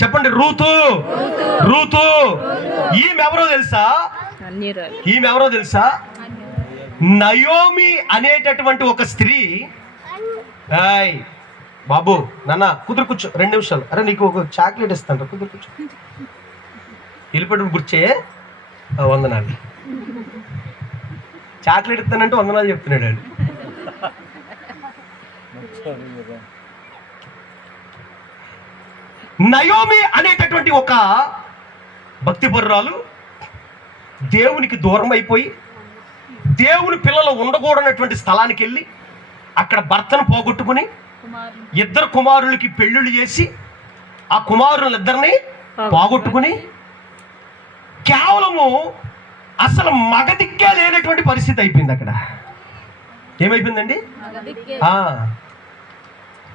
చెప్పండి, Ruth. Ruth ఈమెవరో తెలుసా? Naomi అనేటటువంటి ఒక స్త్రీ. బాబు నాన్న కుదురు కూర్చో 2 నిమిషాలు. అరే నీకు ఒక చాక్లెట్ ఇస్తాను, కుదురు కూర్చో. వెళ్ళిపోయి గుర్చే వందనాలు. చాక్లెట్ ఇస్తానంటే వందనాలు చెప్తున్నాడు అండి. నయోమి అనేటటువంటి ఒక భక్తిపరురాలు దేవునికి దూరం అయిపోయి దేవుని పిల్లలు ఉండకూడనటువంటి స్థలానికి వెళ్ళి అక్కడ భర్తను పోగొట్టుకుని 2 కుమారులకి పెళ్ళిళ్ళు చేసి ఆ కుమారులిద్దరిని పోగొట్టుకుని కేవలము అసలు మగదిక్కే లేనటువంటి పరిస్థితి అయిపోయింది. అక్కడ ఏమైపోయిందండి?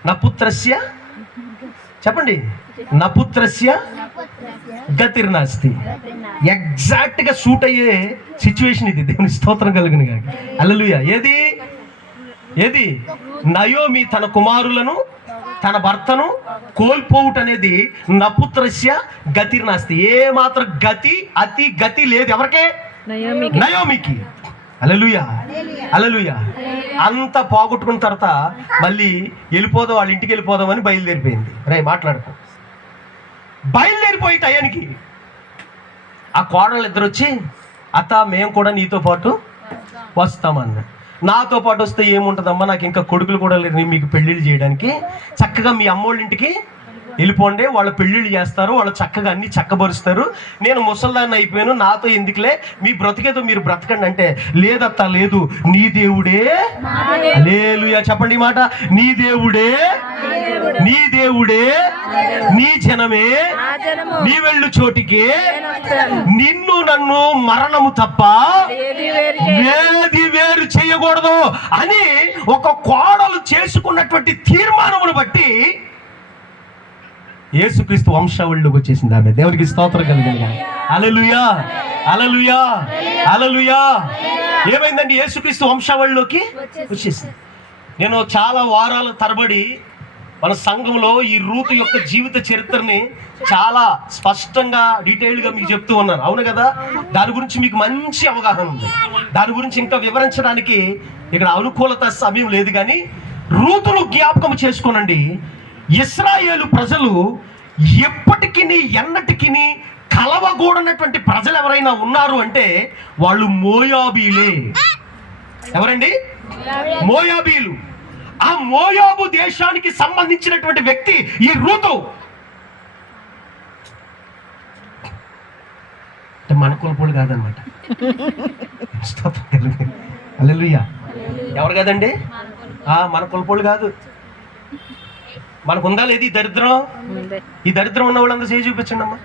నపుత్రస్య, చెప్పండి, నపుత్రస్య గతిర్నాస్తి. ఎగ్జాక్ట్ గా సూట్ అయ్యే సిచ్యువేషన్ ఇది. దేవుని స్తోత్రం కలుగును గాక. హల్లెలూయా. ఏది నయోమి తన కుమారులను తన భర్తను కోల్పోవుట అనేది నపుత్రస్య గతిర్నాస్తి. ఏ మాత్రం అతి గతి లేదు ఎవరికే? నయోమికి. హల్లెలూయా, హల్లెలూయా. అంతా పోగొట్టుకున్న తర్వాత మళ్ళీ వెళ్ళిపోదాం, వాళ్ళ ఇంటికి వెళ్ళిపోదామని బయలుదేరిపోయింది. మాట్లాడుకో. బయలుదేరిపోయి టయానికి ఆ కోడళ్ళు ఇద్దరు వచ్చి, అత్త మేము కూడా నీతో పాటు వస్తామన్న. నాతో పాటు వస్తే ఏముంటుందమ్మా, నాకు ఇంకా కొడుకులు కూడా లేరు మీకు పెళ్ళిళ్ళు చేయడానికి. చక్కగా మీ అమ్మోళ్ళ ఇంటికి వెళ్ళిపోండి, వాళ్ళు పెళ్ళిళ్ళు చేస్తారు, వాళ్ళు చక్కగా అన్ని చక్కబరుస్తారు. నేను ముసల్దాన్ని అయిపోయాను, నాతో ఎందుకులే, మీ బ్రతికేదో మీరు బ్రతకండి అంటే, లేదత్తా లేదు, నీ దేవుడే. హల్లెలూయా. చెప్పండి మాట. నీ దేవుడే, నీ దేవుడే, నీ జనమే, నీ వెళ్ళు చోటికి నిన్ను నన్ను మరణము తప్ప ఏది వేరు చేయకూడదు అని ఒక కోడలు చేసుకున్నటువంటి తీర్మానమును బట్టి యేసుక్రీస్తు వంశావళిలోకి వచ్చేసింది ఆమె. దేవునికి స్తోత్రం కలిగింది. హల్లెలూయా, హల్లెలూయా, హల్లెలూయా. ఏమైందండి? యేసుక్రీస్తు వంశావళిలోకి వచ్చేసింది. నేను చాలా వారాల తరబడి మన సంఘంలో ఈ రూతు యొక్క జీవిత చరిత్రని చాలా స్పష్టంగా డీటెయిల్గా మీకు చెప్తూ ఉన్నాను, అవును కదా? దాని గురించి మీకు మంచి అవగాహన ఉంది. దాని గురించి ఇంకా వివరించడానికి ఇక్కడ అనుకూలత సమయం లేదు. కానీ రూతును జ్ఞాపకం చేసుకోనండి. ఇశ్రాయేలు ప్రజలు ఎప్పటికీ ఎన్నటికీ కలవకూడనటువంటి ప్రజలు ఎవరైనా ఉన్నారు అంటే వాళ్ళు మోయాబీలే. ఎవరండి? మోయాబీలు. ఆ మోయాబు దేశానికి సంబంధించినటువంటి వ్యక్తి ఈ రూతు. మన కులపోళ్ళు కాదనమాట. హల్లెలూయా. ఎవరు కాదండి? మన కులపోళ్ళు కాదు. మనకు ఉందా లేదు ఈ దరిద్రం? ఈ దరిద్రం ఉన్న వాళ్ళందరూ చేయి చూపించండి అమ్మా.